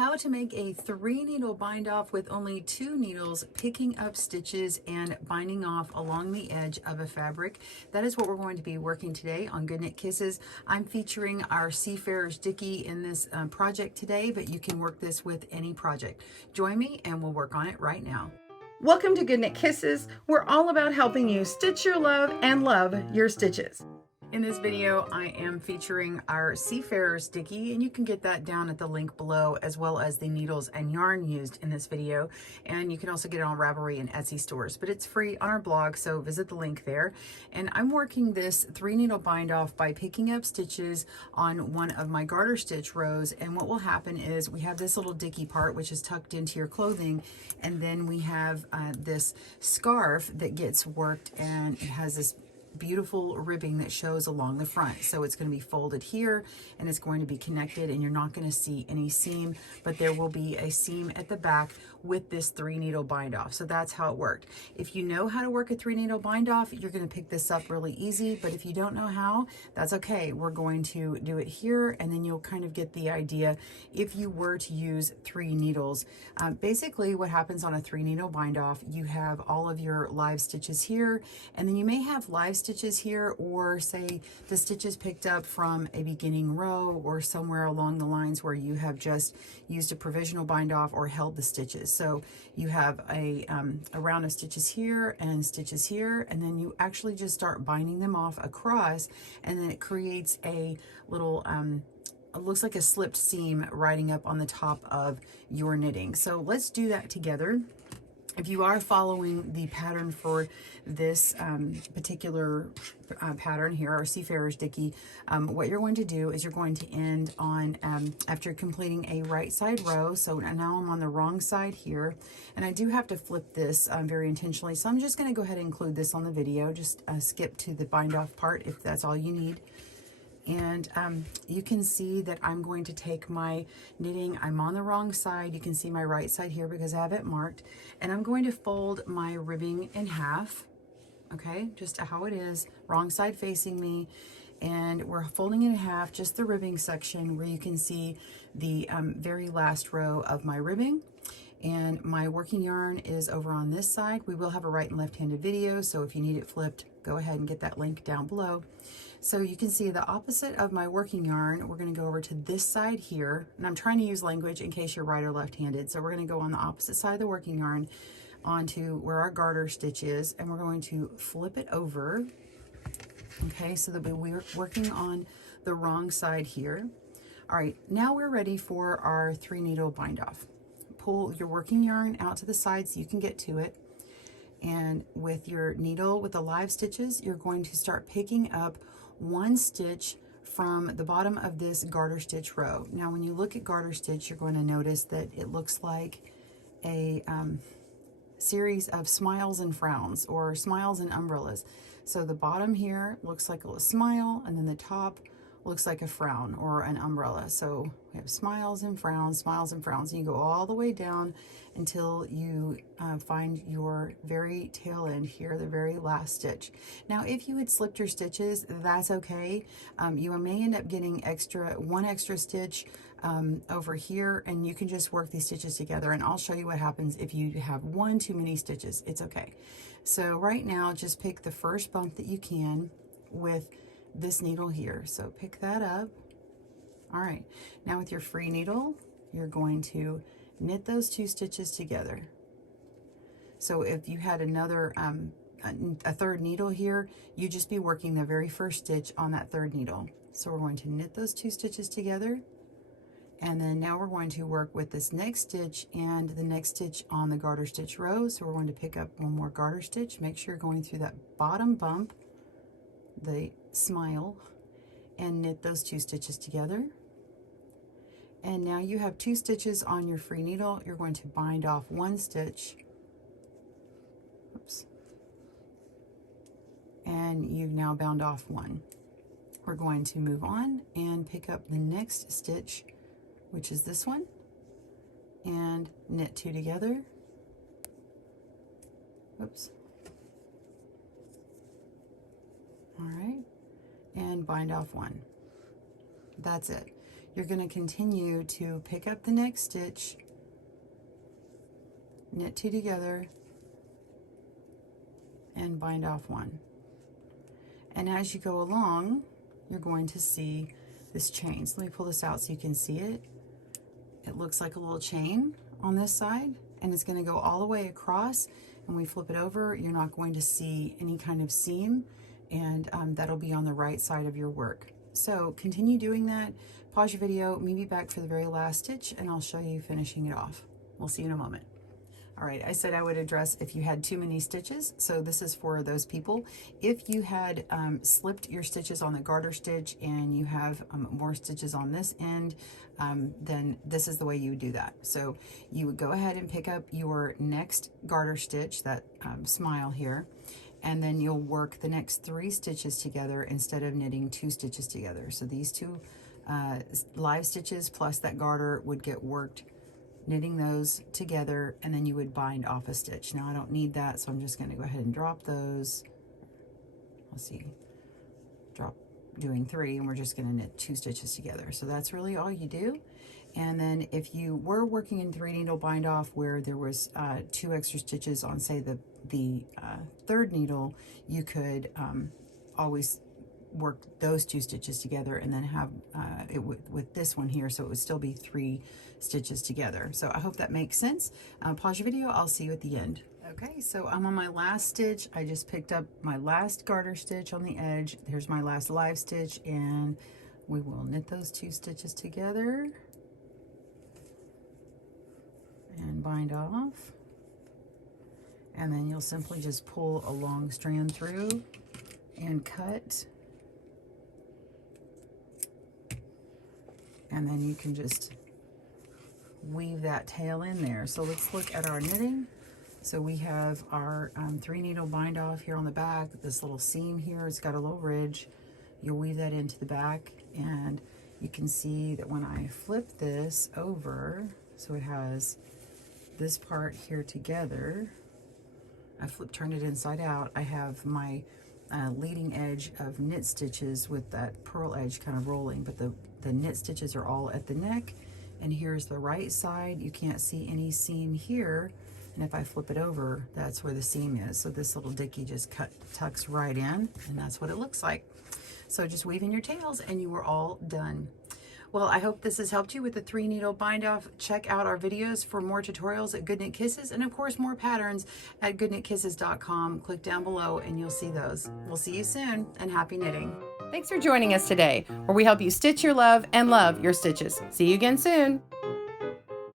How to make a 3-needle bind off with only 2 needles, picking up stitches and binding off along the edge of a fabric. That is what we're going to be working today on GoodKnit Kisses. I'm featuring our Seafarer's Dickie in this project today, but you can work this with any project. Join me and we'll work on it right now. Welcome to GoodKnit Kisses. We're all about helping you stitch your love and love your stitches. In this video, I am featuring our Seafarer's Dickie, and you can get that down at the link below, as well as the needles and yarn used in this video. And you can also get it on Ravelry and Etsy stores, but it's free on our blog, so visit the link there. And I'm working this 3-needle bind off by picking up stitches on one of my garter stitch rows. And what will happen is we have this little Dickie part, which is tucked into your clothing, and then we have this scarf that gets worked, and it has this beautiful ribbing that shows along the front. So it's going to be folded here and it's going to be connected, and you're not going to see any seam, but there will be a seam at the back with this 3-needle bind off. So that's how it worked. If you know how to work a 3-needle bind off, you're going to pick this up really easy, but if you don't know how, that's okay. We're going to do it here, and then you'll kind of get the idea if you were to use 3 needles. Basically what happens on a 3-needle bind off, you have all of your live stitches here, and then you may have live stitches here, or say the stitches picked up from a beginning row or somewhere along the lines where you have just used a provisional bind off or held the stitches. So you have a round of stitches here and stitches here, and then you actually just start binding them off across, and then it creates a little it looks like a slipped seam riding up on the top of your knitting. So let's do that together. If you are following the pattern for this particular pattern here, our Seafarer's Dickie, what you're going to do is you're going to end on, after completing a right side row, so now I'm on the wrong side here, and I do have to flip this very intentionally, so I'm just going to go ahead and include this on the video. Just skip to the bind off part if that's all you need. And you can see that I'm going to take my knitting, I'm on the wrong side, you can see my right side here because I have it marked, and I'm going to fold my ribbing in half, okay, just how it is, wrong side facing me, and we're folding it in half, just the ribbing section where you can see the very last row of my ribbing. And my working yarn is over on this side. We will have a right and left-handed video, so if you need it flipped, go ahead and get that link down below. So you can see the opposite of my working yarn, we're going to go over to this side here, and I'm trying to use language in case you're right or left-handed. So we're going to go on the opposite side of the working yarn onto where our garter stitch is, and we're going to flip it over, okay, so that we're working on the wrong side here. All right, now we're ready for our 3-needle bind off. Pull your working yarn out to the side so you can get to it, and with your needle with the live stitches, you're going to start picking up 1 stitch from the bottom of this garter stitch row. Now when you look at garter stitch, you're going to notice that it looks like a series of smiles and frowns, or smiles and umbrellas. So the bottom here looks like a smile, and then the top looks like a frown or an umbrella. So we have smiles and frowns, and you go all the way down until you find your very tail end here, the very last stitch. Now if you had slipped your stitches, that's okay. You may end up getting one extra stitch over here, and you can just work these stitches together, and I'll show you what happens if you have one too many stitches. It's okay. So right now just pick the first bump that you can with this needle here, so pick that up. All right, now with your free needle, you're going to knit those 2 stitches together. So if you had another a 3rd needle here, you'd just be working the very first stitch on that 3rd needle. So we're going to knit those 2 stitches together, and then now we're going to work with this next stitch and the next stitch on the garter stitch row. So we're going to pick up 1 more garter stitch. Make sure you're going through that bottom bump, the smile, and knit those 2 stitches together. And now you have 2 stitches on your free needle. You're going to bind off 1 stitch. Oops. And you've now bound off 1. We're going to move on and pick up the next stitch, which is this one, and knit 2 together. Oops. All right, and bind off 1. That's it. you're going to continue to pick up the next stitch, knit 2 together, and bind off 1. And as you go along, you're going to see this chain. So let me pull this out so you can see it. It looks like a little chain on this side, and it's going to go all the way across. And we flip it over, you're not going to see any kind of seam, and that'll be on the right side of your work. So continue doing that. Pause your video, meet me back for the very last stitch, and I'll show you finishing it off. We'll see you in a moment. All right, I said I would address if you had too many stitches, so this is for those people. If you had slipped your stitches on the garter stitch and you have more stitches on this end, then this is the way you would do that. So you would go ahead and pick up your next garter stitch, that smile here, and then you'll work the next 3 stitches together instead of knitting 2 stitches together. So these 2 live stitches plus that garter would get worked, knitting those together, and then you would bind off a stitch. Now I don't need that, so I'm just going to go ahead and drop those. Let's see, drop, doing 3, and we're just going to knit 2 stitches together. So that's really all you do. And then if you were working in 3 needle bind off where there was 2 extra stitches on, say, the 3rd needle, you could always work those 2 stitches together and then have it with this one here, so it would still be 3 stitches together. So I hope that makes sense. Pause your video, I'll see you at the end. Okay, so I'm on my last stitch. I just picked up my last garter stitch on the edge. Here's my last live stitch, and we will knit those 2 stitches together and bind off. And then you'll simply just pull a long strand through and cut. And then you can just weave that tail in there. So let's look at our knitting. So we have our 3 needle bind off here on the back, this little seam here, it's got a little ridge. You'll weave that into the back, and you can see that when I flip this over, so it has this part here together, I turned it inside out, I have my leading edge of knit stitches with that purl edge kind of rolling, but the knit stitches are all at the neck. And here's the right side. You can't see any seam here. And if I flip it over, that's where the seam is. So this little Dickie just tucks right in, and that's what it looks like. So just weave in your tails and you are all done. Well, I hope this has helped you with the 3 needle bind off. Check out our videos for more tutorials at GoodKnit Kisses, and of course more patterns at GoodKnitKisses.com. Click down below and you'll see those. We'll see you soon, and happy knitting. Thanks for joining us today, where we help you stitch your love and love your stitches. See you again soon.